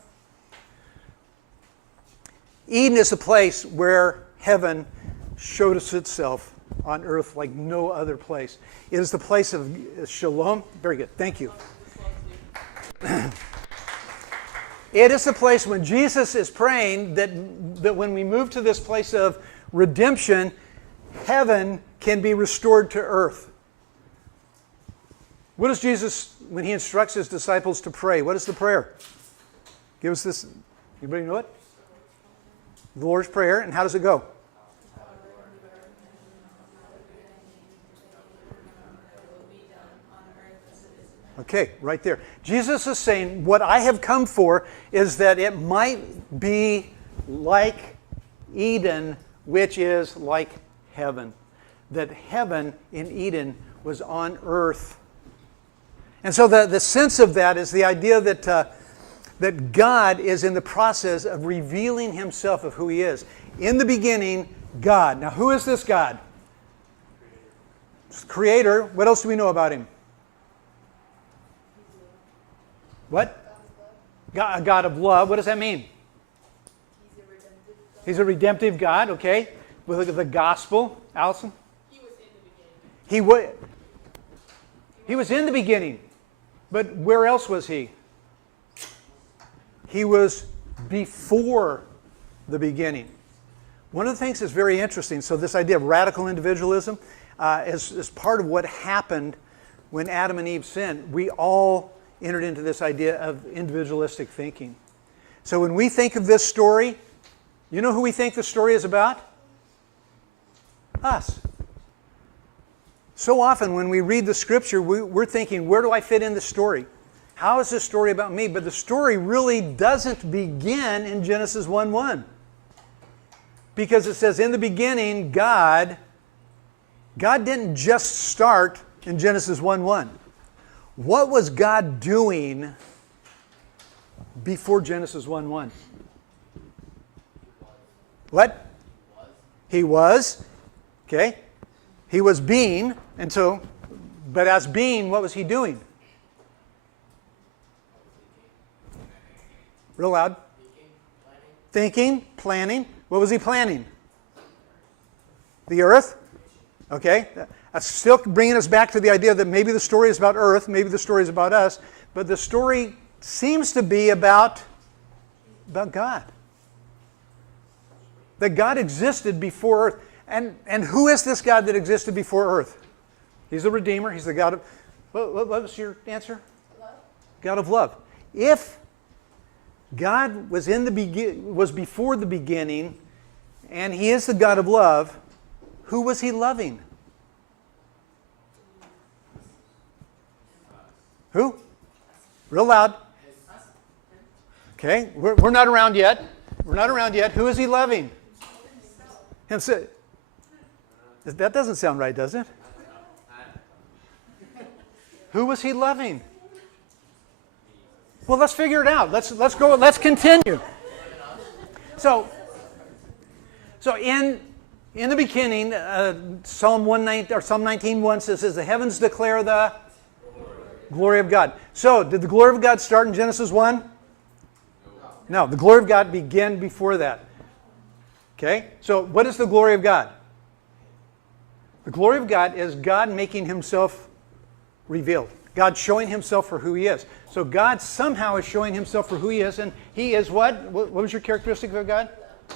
Eden is a place where heaven showed us itself on earth like no other place. It is the place of shalom. Very good. Thank you. It is the place when Jesus is praying that when we move to this place of redemption, heaven can be restored to earth. What does Jesus, when he instructs his disciples to pray, what is the prayer? Give us this. Anybody know it? The Lord's Prayer. And how does it go? Okay, right there. Jesus is saying, what I have come for is that it might be like Eden, which is like heaven. That heaven in Eden was on earth. And so the sense of that is the idea that God is in the process of revealing himself of who he is. In the beginning, God. Now, who is this God? Creator. What else do we know about him? What? A God of love. What does that mean? He's a redemptive God, okay. We look at the gospel. Allison? He was in the beginning. But where else was he? He was before the beginning. One of the things that's very interesting, so this idea of radical individualism is part of what happened when Adam and Eve sinned. We all entered into this idea of individualistic thinking. So when we think of this story, you know who we think the story is about? Us. So often when we read the scripture, we're thinking, where do I fit in the story? How is this story about me? But the story really doesn't begin in Genesis 1:1. Because it says, in the beginning, God didn't just start in Genesis 1:1. What was God doing before Genesis 1:1? What? He was. Okay. He was being, and so, but as being, what was he doing? Real loud. Thinking, planning. What was he planning? The earth. Okay. That's still bringing us back to the idea that maybe the story is about earth, maybe the story is about us, but the story seems to be about God. That God existed before earth. And who is this God that existed before earth? He's the Redeemer. He's the God of... What was your answer? Love. God of love. If God was was before the beginning, and he is the God of love, who was he loving? Who? Real loud. Okay, we're not around yet. We're not around yet. Who is he loving? Himself. That doesn't sound right, does it? Who was he loving? Well, let's figure it out. Let's go. Let's continue. So in the beginning, Psalm 19:1 says, "The heavens declare the glory of God." So, did the glory of God start in Genesis 1? No, the glory of God began before that. Okay? So, what is the glory of God? The glory of God is God making himself revealed. God showing himself for who he is. So God somehow is showing himself for who he is, and he is what? What was your characteristic of God?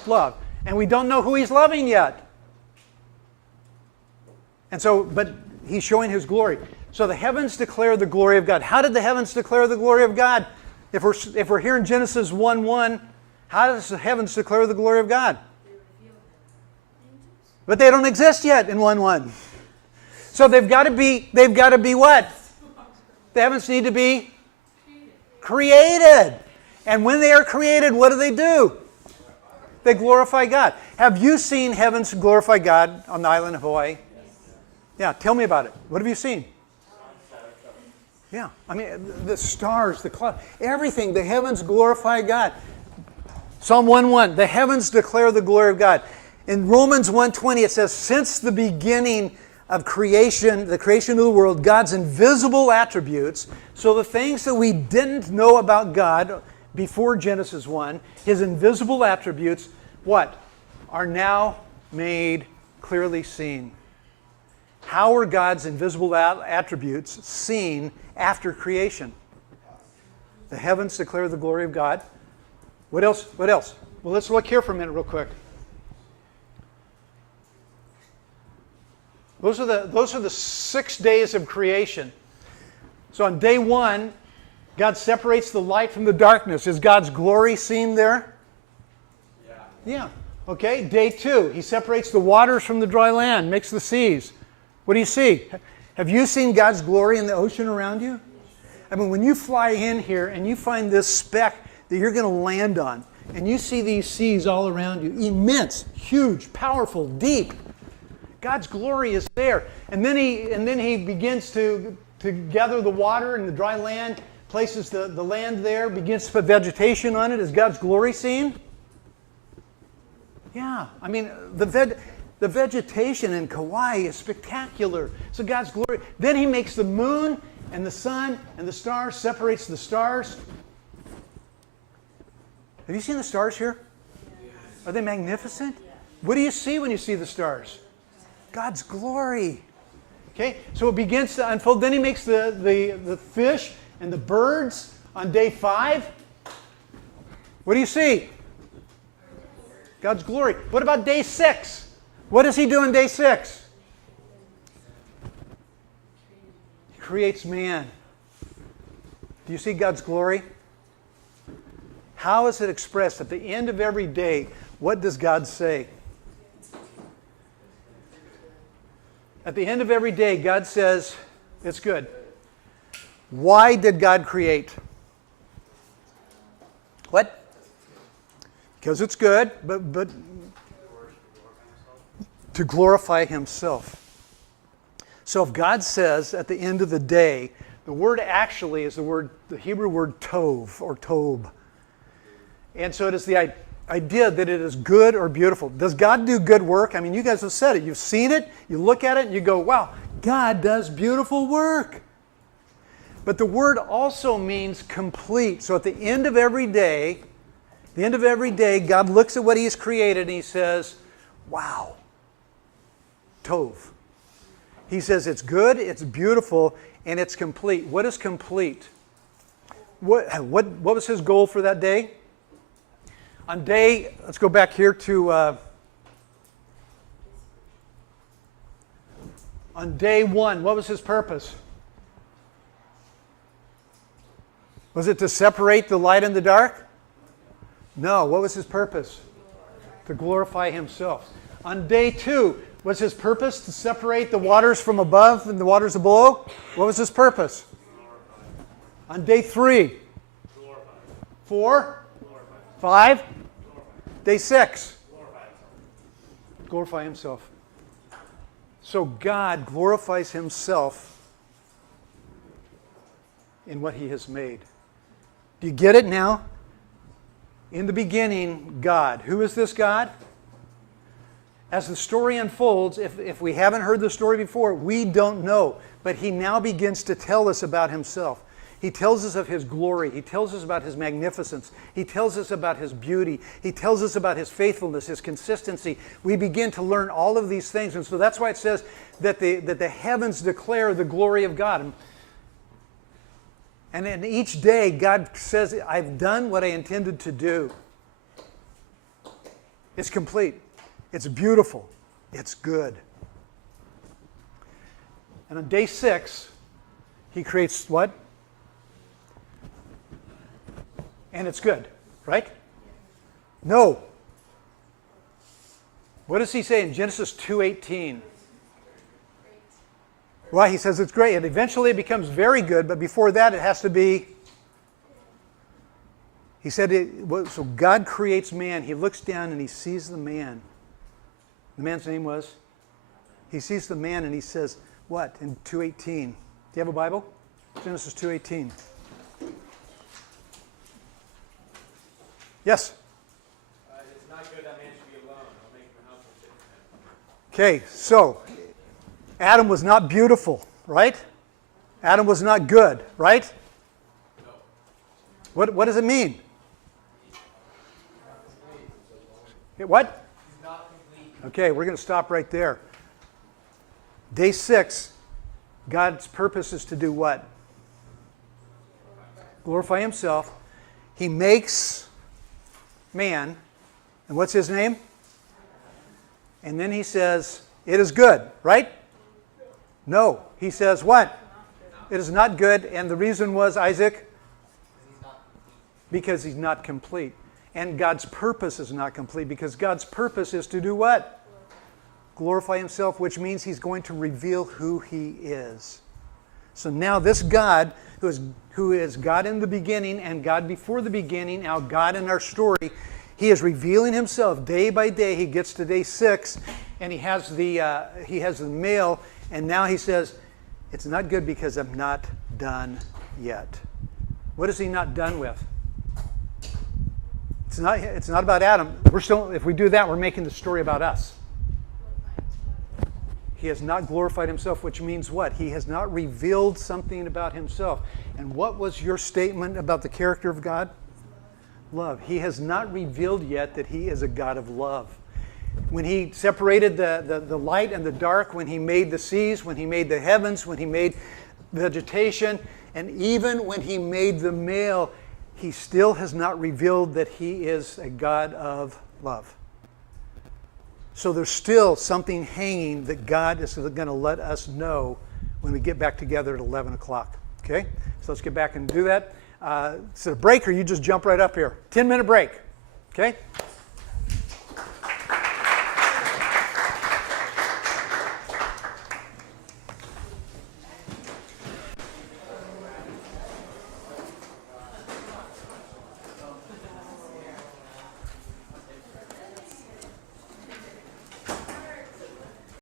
Love. And we don't know who he's loving yet. And so, but he's showing his glory. So the heavens declare the glory of God. How did the heavens declare the glory of God? If we're here in Genesis 1:1, how does the heavens declare the glory of God? But they don't exist yet in 1:1. So they've got to be what? The heavens need to be created. And when they are created, what do? They glorify God. Have you seen heavens glorify God on the island of Hawaii? Yeah, tell me about it. What have you seen? Yeah, I mean, the stars, the clouds, everything, the heavens glorify God. Psalm 1:1, the heavens declare the glory of God. In Romans 1:20, it says, since the beginning of creation, the creation of the world, God's invisible attributes, so the things that we didn't know about God before Genesis 1, his invisible attributes, what? Are now made clearly seen. How are God's invisible attributes seen after creation? The heavens declare the glory of God. What else? What else? Well, let's look here for a minute real quick. Those are the 6 days of creation. So on day 1, God separates the light from the darkness. Is God's glory seen there? Yeah. Okay. Day 2, he separates the waters from the dry land, makes the seas. What do you see? Have you seen God's glory in the ocean around you? I mean, when you fly in here and you find this speck that you're going to land on, and you see these seas all around you, immense, huge, powerful, deep, God's glory is there. And then he begins to gather the water and the dry land, places the land there, begins to put vegetation on it. Is God's glory seen? Yeah. I mean, the vegetation in Kauai is spectacular. So God's glory. Then he makes the moon and the sun and the stars, separates the stars. Have you seen the stars here? Are they magnificent? What do you see when you see the stars? God's glory. Okay, so it begins to unfold. Then he makes the fish and the birds on day 5. What do you see? God's glory. What about day 6? What does he do on day 6? He creates man. Do you see God's glory? How is it expressed? At the end of every day, what does God say? At the end of every day, God says, it's good. Why did God create? What? Because it's good, but to glorify himself. So if God says at the end of the day, the word actually is the Hebrew word tov or tob. And so it is the idea that it is good or beautiful. Does God do good work? I mean, you guys have said it. You've seen it. You look at it and you go, wow, God does beautiful work. But the word also means complete. So at the end of every day, God looks at what he's created and he says, wow, tov. He says it's good, it's beautiful, and it's complete. What is complete? What was his goal for that day? Let's go back here to, on day 1, what was his purpose? Was it to separate the light and the dark? No, what was his purpose? To glorify himself. On day 2, was his purpose to separate the waters from above and the waters below? What was his purpose? On day 3, 4, 5, day 6, glorify himself. So God glorifies himself in what he has made. Do you get it now? In the beginning, God. Who is this God? As the story unfolds, if we haven't heard the story before, we don't know. But he now begins to tell us about himself. He tells us of his glory. He tells us about his magnificence. He tells us about his beauty. He tells us about his faithfulness, his consistency. We begin to learn all of these things. And so that's why it says that the heavens declare the glory of God. And in each day, God says, I've done what I intended to do. It's complete. It's beautiful. It's good. And on day 6, he creates what? And it's good, right? No. What does he say in Genesis 2:18? Well, he says it's great. And eventually it becomes very good, but before that it has to be... He said, so God creates man. He looks down and he sees the man. The man's name was? He sees the man and he says, what? In 2:18. Do you have a Bible? Genesis 2:18. Yes? It's not good that man should be alone. I'll make him a household fit for him. Okay, so Adam was not beautiful, right? Adam was not good, right? No. What does it mean? What? Okay, we're going to stop right there. Day 6, God's purpose is to do what? Glorify himself. He makes man, and what's his name? And then he says, it is good, right? No, he says what? It is not good, and the reason was, Isaac? Because he's not complete. And God's purpose is not complete, because God's purpose is to do what? Glorify himself, which means he's going to reveal who he is. So now this God, who is God in the beginning and God before the beginning, now God in our story, he is revealing himself day by day. He gets to day 6, and he has the meal, and now he says, it's not good because I'm not done yet. What is he not done with? It's not about Adam. If we do that, we're making the story about us. He has not glorified himself, which means what? He has not revealed something about himself. And what was your statement about the character of God? Love. He has not revealed yet that he is a God of love. When he separated the light and the dark, when he made the seas, when he made the heavens, when he made vegetation, and even when he made the male, he still has not revealed that he is a God of love. So there's still something hanging that God is going to let us know when we get back together at 11 o'clock. Okay? So let's get back and do that. Is it a break or you just jump right up here? 10-minute break. Okay?